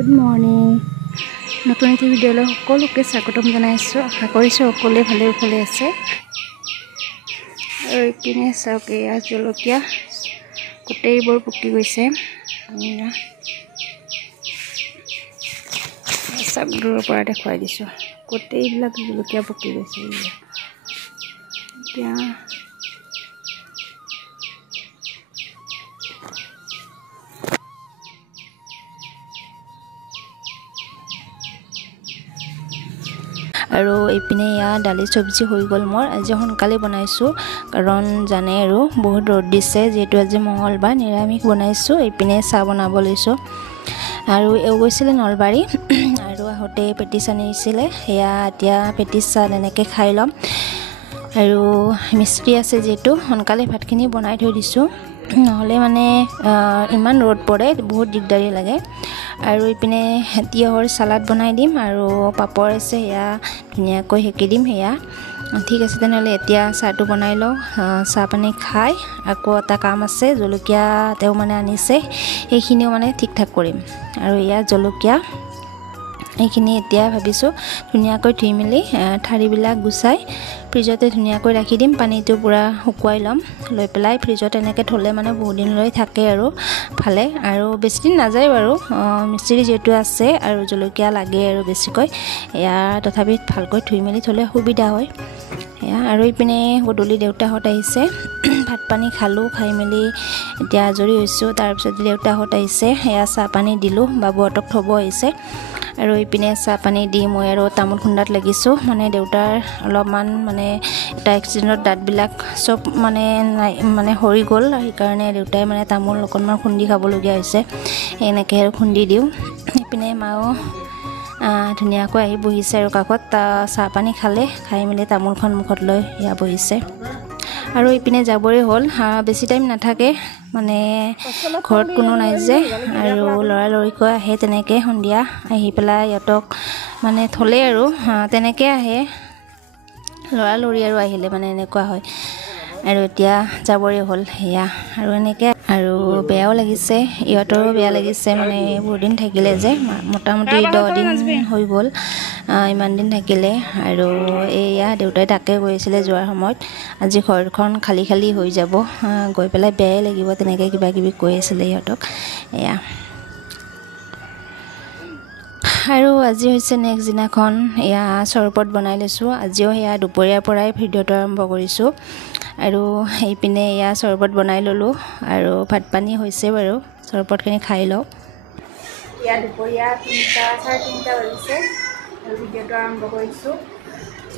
Good morning নতুন এটি ভিডিঅ'লৈ সকলোকে স্বাগতম জনাইছোঁ। আশা কৰিছোঁ সকলোৱে ভালে কুশলে আছে। আৰু এইপিনে চাওক, এয়া জলকীয়া গোটেইবোৰ পকি গৈছে। চাওক, দূৰৰ পৰা দেখুৱাই দিছোঁ, গোটেইবিলাক জলকীয়া পকি গৈছে। এতিয়া আৰু এইপিনে ইয়া দালি চব্জি হৈ গ'ল মোৰ। আজি সোনকালে বনাইছোঁ কাৰণ জানে আৰু বহুত ৰ'দ দিছে, যিহেতু আজি মঙলবাৰ নিৰামিষ বনাইছোঁ। এইপিনে চাহ বনাব লৈছোঁ। আৰু এওঁ গৈছিলে নলবাৰী আৰু আহোঁতে পেটিছ আনিছিলে, সেয়া এতিয়া পেটিছ চাহ এনেকৈ খাই ল'ম। আৰু মিস্ত্ৰী আছে যিহেতু সোনকালে ভাতখিনি বনাই থৈ দিছোঁ, নহ'লে মানে ইমান ৰ'দ পৰে, বহুত দিগদাৰী লাগে। আৰু ইপিনে তিয়হৰ চালাড বনাই দিম আৰু পাপৰ আছে, সেয়া ধুনীয়াকৈ সেকি দিম। সেয়া ঠিক আছে, তেনেহ'লে এতিয়া চাহটো বনাই লওঁ। চাহ পানী খাই আকৌ এটা কাম আছে, জলকীয়া তেওঁ মানে আনিছে, সেইখিনিও মানে ঠিক ঠাক কৰিম। আৰু এয়া জলকীয়া এইখিনি এতিয়া ভাবিছোঁ ধুনীয়াকৈ ধুই মেলি ঠাৰিবিলাক গুচাই ফ্ৰিজতে ধুনীয়াকৈ ৰাখি দিম। পানীটো পূৰা শুকুৱাই ল'ম, লৈ পেলাই ফ্ৰিজত এনেকৈ থ'লে মানে বহুত দিনলৈ থাকে আৰু ভালে, আৰু বেছিদিন নাযায় বাৰু। মিস্ত্ৰী যিহেতু আছে আৰু জলকীয়া লাগে আৰু বেছিকৈ, এয়া তথাপি ভালকৈ ধুই মেলি থ'লে সুবিধা হয়। এয়া আৰু ইপিনে গধূলি দেউতাহঁত আহিছে, ভাত পানী খালোঁ, খাই মেলি এতিয়া আজৰি হৈছোঁ। তাৰপিছত দেউতাহঁত আহিছে, সেয়া চাহ পানী দিলোঁ, বাবুহঁতক থ'ব আহিছে। আৰু এইপিনে চাহ পানী দি মই আৰু তামোল খুন্দাত লাগিছোঁ। মানে দেউতাৰ অলপমান মানে এটা এক্সিডেণ্টত দাঁতবিলাক চব মানে সৰি গ'ল, সেইকাৰণে দেউতাই মানে তামোল অকণমান খুন্দি খাবলগীয়া হৈছে। এনেকৈ আৰু খুন্দি দিওঁ। এইপিনে মাও ধুনীয়াকৈ আহি বহিছে আৰু কাষত চাহ পানী খালে, খাই মেলি তামোলখন মুখত লৈ এয়া বহিছে। আৰু ইপিনে যাবৰে হ'ল, বেছি টাইম নাথাকে, মানে ঘৰত কোনো নাই যে, আৰু লৰালৰিকৈ আহে তেনেকৈ সন্ধিয়া আহি পেলাই সিহঁতক মানে থ'লে আৰু তেনেকৈ আহে লৰালৰি, আৰু আহিলে মানে এনেকুৱা হয়। আৰু এতিয়া যাবৰে হ'ল সেয়া, আৰু এনেকৈ আৰু বেয়াও লাগিছে, ইহঁতৰো বেয়া লাগিছে, মানে বহুত দিন থাকিলে যে, মোটামুটি 10 দিন হৈ গ'ল ইমান দিন থাকিলে। আৰু এয়া দেউতাই তাকে কৈছিলে যোৱাৰ সময়ত, আজি ঘৰখন খালী খালী হৈ যাব, গৈ পেলাই বেয়াই লাগিব, তেনেকৈ কিবা কিবি কৈ আছিলে ইহঁতক। এয়া আৰু আজি হৈছে নেক্সট দিনাখন, এয়া চৰবত বনাই লৈছোঁ। আজিও সেয়া দুপৰীয়াৰ পৰাই ভিডিঅ'টো আৰম্ভ কৰিছোঁ। আৰু এইপিনে এয়া চৰবত বনাই ল'লোঁ, আৰু ভাত পানী হৈছে বাৰু, চৰবতখিনি খাই লওঁ। এয়া দুপৰীয়া 3:30 বাজিছে আৰু ভিডিঅ'টো আৰম্ভ কৰিছোঁ।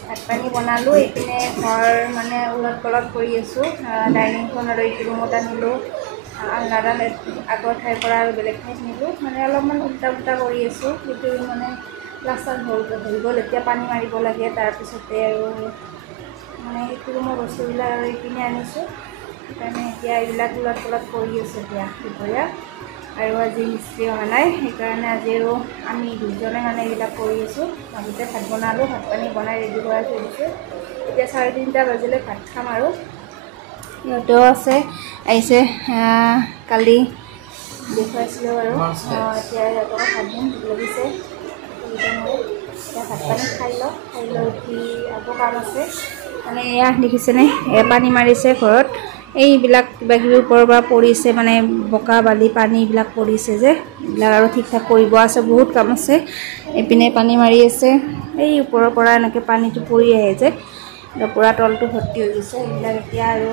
ভাত পানী বনালোঁ, এইপিনে ঘৰ মানে উলট পলট কৰি আছোঁ। ডাইনিংখন আৰু এইটো ৰুমত আনিলোঁ, আলনাডাল আগৰ ঠাইৰ পৰা আৰু বেলেগ ঠাইত নিলোঁ, মানে অলপমান উল্টা পুল্টা কৰি আছোঁ। সেইটো মানে প্লাষ্টাৰ হৈ গ'ল, এতিয়া পানী মাৰিব লাগে। তাৰপিছতে আৰু মানে সেইটো ৰুমৰ বস্তুবিলাক আৰু এইপিনে আনিছোঁ, সেইকাৰণে এতিয়া এইবিলাক উলট পলট কৰি আছোঁ এতিয়া দুপৰীয়া। আৰু আজি মিস্ত্ৰী অহা নাই, সেইকাৰণে আজি আৰু আমি দুজনে মানে এইবিলাক কৰি আছোঁ। মাজতে ভাত বনালোঁ, ভাত পানী বনাই ৰেডি কৰাই থৈ দিছোঁ। এতিয়া 3:30 বাজিলে ভাত খাম। আৰু সিহঁতেও আছে, আহিছে, কালি দেখুৱাইছিলোঁ বাৰু। এতিয়া সিহঁতক ভাত দিম, লাগিছে এতিয়া ভাত পানী খাই লওঁ, খাই লৈ উঠি আকৌ কাম আছে। মানে এয়া দেখিছেনে, পানী মাৰিছে ঘৰত, এইবিলাক কিবা কিবি ওপৰৰ পৰা পৰিছে, মানে বোকা বালি পানী এইবিলাক পৰিছে যে, এইবিলাক আৰু ঠিক ঠাক কৰিব আছে, বহুত কাম আছে। এইপিনে পানী মাৰি আছে, এই ওপৰৰ পৰা এনেকৈ পানীটো পৰি আহে যে, পূৰা তলটো ভৰ্তি হৈ গৈছে। এইবিলাক এতিয়া আৰু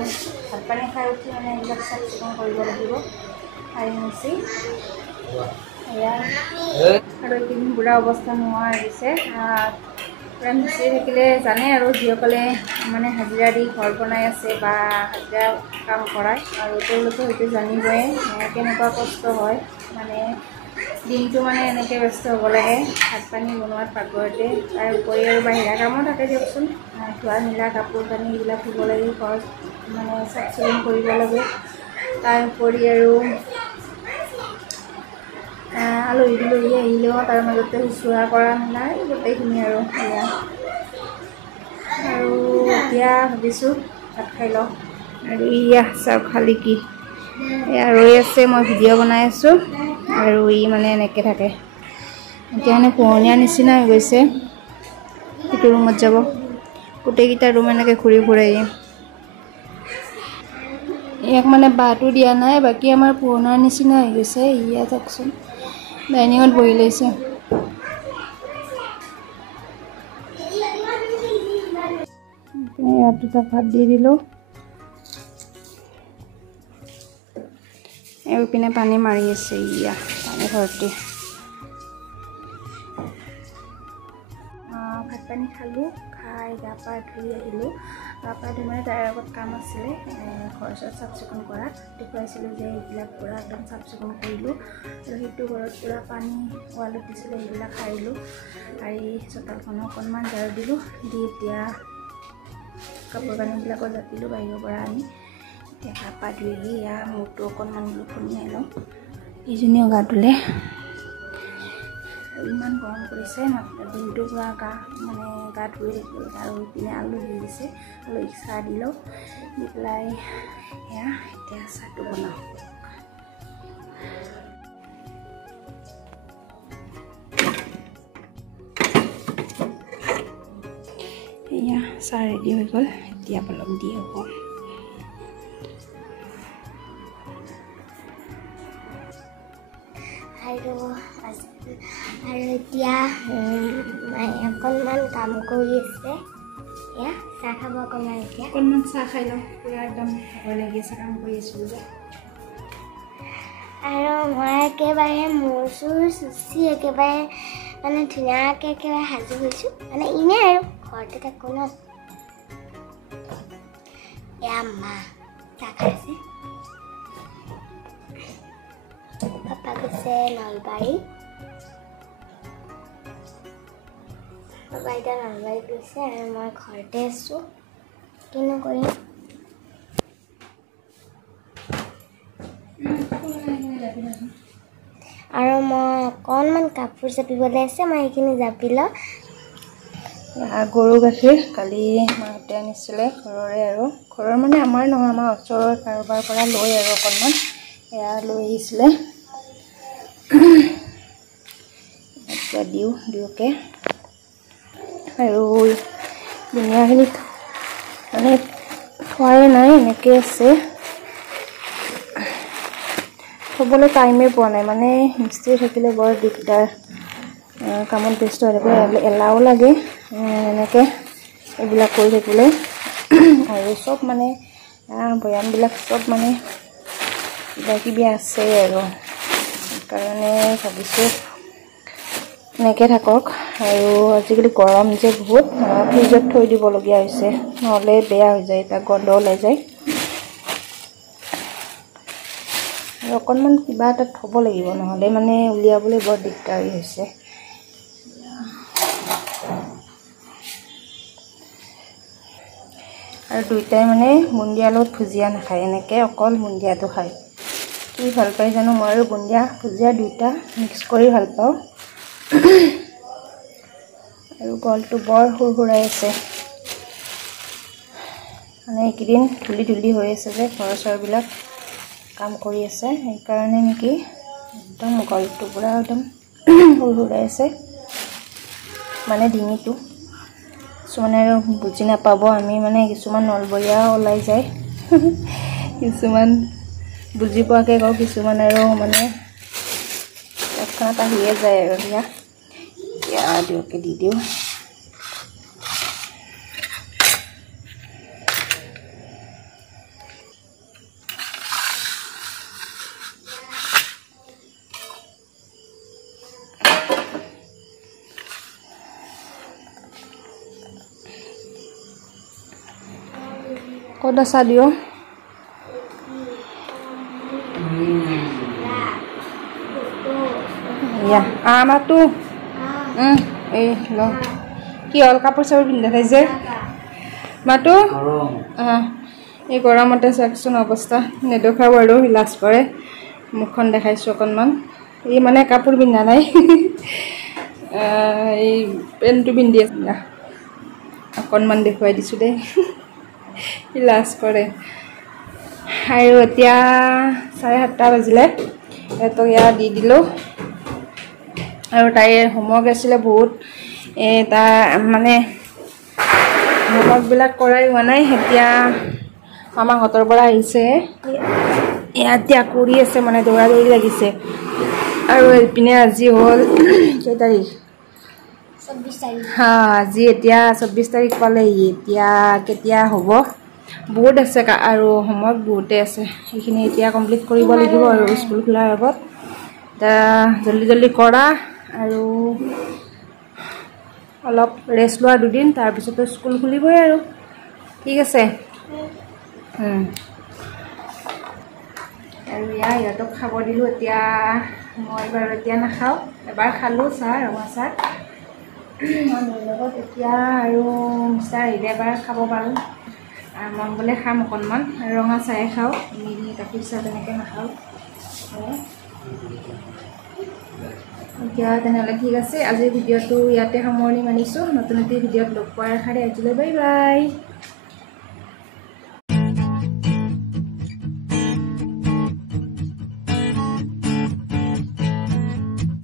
ভাত পানী খাই উঠি মানে এইবিলাক চাফ চিকুণ কৰিব লাগিব, খাই মুচি। এয়া আৰু এইখিনি বুঢ়া অৱস্থা নোহোৱা হৈ গৈছে। মিস্ত্ৰী থাকিলে জানে আৰু, যিসকলে মানে হাজিৰা দি ঘৰ বনাই আছে বা হাজিৰা কাম কৰায়, আৰু তেওঁলোকে হয়তো জানিবই কেনেকুৱা কষ্ট হয়। মানে দিনটো মানে এনেকৈ ব্যস্ত হ'ব লাগে ভাত পানী বনোৱাত পাকঘৰতে, তাৰ উপৰি আৰু বাহিৰা কামো থাকে দিয়কচোন, ধোৱা মেলা কাপোৰ কানি এইবিলাক ধুব লাগে, ঘৰ মানে চাফ চিকুণ কৰিব লাগে। তাৰ উপৰি আৰু আলহী দুলহী আহিলেও তাৰ মাজতে শুশ্ৰূষা কৰা মেলা, গোটেইখিনি আৰু এয়া। আৰু এতিয়া ভাবিছোঁ ভাত খাই লওঁ। আৰু ইয়া চাওক খালি কি এয়া ৰৈ আছে, মই ভিডিঅ' বনাই আছোঁ আৰু ই মানে এনেকৈ থাকে। এতিয়া মানে পুৰণীয়া নিচিনা হৈ গৈছে এইটো ৰুমত যাব গোটেইকেইটা ৰুম এনেকৈ ঘূৰি ফুৰাই ইয়াক মানে বাঁহটো দিয়া নাই বাকী আমাৰ পুৰণাৰ নিচিনা হৈ গৈছে ইয়াত চাওকচোন ডাইনিঙত বহি লৈছে ইয়াত দুটা ভাত দি দিলোঁ এইপিনে পানী মাৰি আছে ইয়া পানী ভৰ্তি ভাত পানী খালোঁ খাই গা পা ধুই আহিলোঁ গা পা ধুই মানে তাৰ আগত কাম আছিলে ঘৰ চৰ চাফ চিকুণ কৰা দেখুৱাইছিলোঁ যে এইবিলাক পূৰা একদম চাফ চিকুণ কৰিলোঁ আৰু সেইটো ঘৰত পূৰা পানী ৱালত দিছিলে সেইবিলাক সাৰিলোঁ সাৰি চোতালখনো অকণমান ঝাৰু দিলোঁ দি এতিয়া কাপোৰ কানিবিলাকো জাপিলোঁ বাহিৰৰ পৰা আনি এতিয়া গা পা ধুই আহি ইয়াৰ মূৰটো অকণমান খুন্দিয়াই লওঁ ইজনীও গা ধুলে ইমান গৰম কৰিছে দিনটো পূৰা গা ধুই থাকিলোঁ আৰু ইপিনে আলু দি দিছে আলুক চাহ দি লওঁ দি পেলাই এয়া এতিয়া চাহটো বনাওঁ এয়া চাহ ৰেডি হৈ গ'ল এতিয়া অলপ দি হ'ব আৰু এতিয়া অকণমান কাম কৰি আছে এয়া চাহ খাব অকণমান এতিয়া অকণমান চাহ খাই লওঁ পূৰা একদম ভাগৰ লাগি আছে কাম কৰি আছোঁ যে আৰু মই একেবাৰে মূৰ চুৰ চুচি একেবাৰে মানে ধুনীয়াকৈ একেবাৰে সাজু হৈছোঁ মানে এনেই আৰু ঘৰতে থাকোঁ ন এয়া মা চাহ খাইছে পাপা গৈছে নলবাৰী পাপা এতিয়া নলবাৰীত গৈছে আৰু মই ঘৰতে আছোঁ কিনো কৰিম আৰু মই অকণমান কাপোৰ জাপিবলৈ আছে মই সেইখিনি জাপি লওঁ গৰু গাখীৰ কালি মাহঁতে আনিছিলে ঘৰৰে আৰু ঘৰৰ মানে আমাৰ নহয় আমাৰ ওচৰৰ কাৰোবাৰ পৰা লৈ আৰু অকণমান এয়া লৈ আহিছিলে এতিয়া দিওঁকৈ আৰু ধুনীয়াখিনি মানে খোৱাই নাই এনেকৈ আছে থ'বলৈ টাইমে পোৱা নাই মানে মিস্ত্ৰী থাকিলে বৰ দিগদাৰ কামত ব্যস্ত হৈ থাকে এলাহও লাগে এনেকৈ এইবিলাক কৰি থাকিলে আৰু চব মানে বৈয়ামবিলাক চব মানে কিবা কিবি আছে আৰু সেইকাৰণে ভাবিছোঁ এনেকৈ থাকক আৰু আজিকালি গৰম যে বহুত ফ্ৰিজত থৈ দিবলগীয়া হৈছে নহ'লে বেয়া হৈ যায় এটা গন্ধ ওলাই যায় আৰু অকণমান কিবা এটা থ'ব লাগিব নহ'লে মানে উলিয়াবলৈ বৰ দিগদাৰী হৈছে আৰু দুইটাই মানে বুন্দিয়া লগত ভুজিয়া নাখায় এনেকৈ অকল বুন্দিয়াটো খায় কি ভাল পায় জানো মই আৰু বুন্দিয়া ভুজিয়া দুইটা মিক্স কৰি ভাল পাওঁ আৰু গলটো বৰ সুৰসুৰাই আছে মানে এইকেইদিন ধূলি হৈ আছে যে ঘৰ চৰবিলাক কাম কৰি আছে সেইকাৰণে নেকি একদম গলটো পূৰা একদম সুৰসুৰাই আছে মানে ডিঙিটো কিছুমানে আৰু বুজি নাপাব আমি মানে কিছুমান নলবৰীয়া ওলাই যায় কিছুমান বুজি পোৱাকৈ কওঁ কিছুমান আৰু মানে তৎক্ষণাত আহিয়ে যায় আৰু এতিয়া দিওঁকৈ দি দিওঁ ক'ত আছা দিও ইয়া আমাৰতো এই ল কি হ'ল কাপোৰ চাপোৰ পিন্ধা থাইছে মাতো এই গৰমতে চাওকচোন অৱস্থা নেদেখাব আৰু লাজ কৰে মুখখন দেখাইছোঁ অকণমান এই মানে কাপোৰ পিন্ধা নাই এই পেণ্টটো পিন্ধি আছে অকণমান দেখুৱাই দিছোঁ দেই লাজ কৰে আৰু এতিয়া 7:30 বাজিলে সিহঁতক ইয়াত দি দিলোঁ আৰু তাইৰ হোমৱৰ্ক আছিলে বহুত তাৰ মানে হোমৱৰ্কবিলাক কৰাই হোৱা নাই এতিয়া মামাহঁতৰ পৰা আহিছে এতিয়া কৰি আছে মানে দৌৰা দৌৰি লাগিছে আৰু এইপিনে আজি হ'ল কেই তাৰিখ 24 তাৰিখ আজি এতিয়া 24 তাৰিখ পালেহি এতিয়া কেতিয়া হ'ব বহুত আছে আৰু হোমৱৰ্ক বহুতে আছে সেইখিনি এতিয়া কমপ্লিট কৰিব লাগিব আৰু স্কুল খোলাৰ আগত জলদি জলদি কৰা আৰু অলপ ৰেষ্ট লোৱা দুদিন তাৰপিছতো স্কুল খুলিবই আৰু ঠিক আছে আৰু ইহঁতক খাব দিলোঁ এতিয়া মই বাৰু এতিয়া নাখাওঁ এবাৰ খালোঁ চাহ ৰঙা চাহ মোৰ লগত এতিয়া আৰু মিষ্টাৰ আহিলে এবাৰ খাব পাৰোঁ মন গ'লে খাম অকণমান ৰঙা চাহে খাওঁ এনেই গাখীৰ চাহ তেনেকৈ নাখাওঁ এতিয়া তেনেহ'লে ঠিক আছে আজিৰ ভিডিঅ'টো ইয়াতে সামৰণি মানিছোঁ নতুন এটি ভিডিঅ'ত লগ পোৱাৰ আশাৰে আজিলৈ বাই বাই